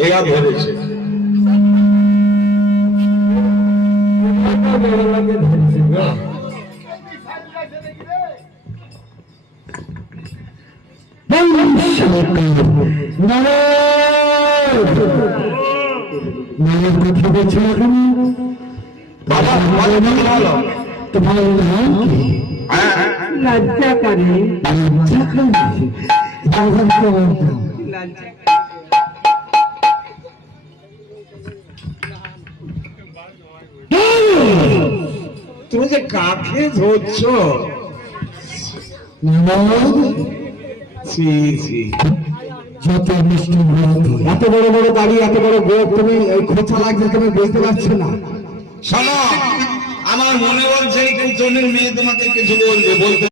এরা ধরেছে কথা বলছে এখন তোমার নাম কি? লজ্জা করে লজ্জা করে তুমি যে কাকে ধরছ? যত মিষ্টি এত বড় বড় দাড়ি এত বড় গোপ তুমি এই খোঁচা লাগছে তুমি বুঝতে পারছো না। শোনো, আমার মনে বলছে এই কুচনের মেয়ে তোমাকে কিছু বলবে বলতে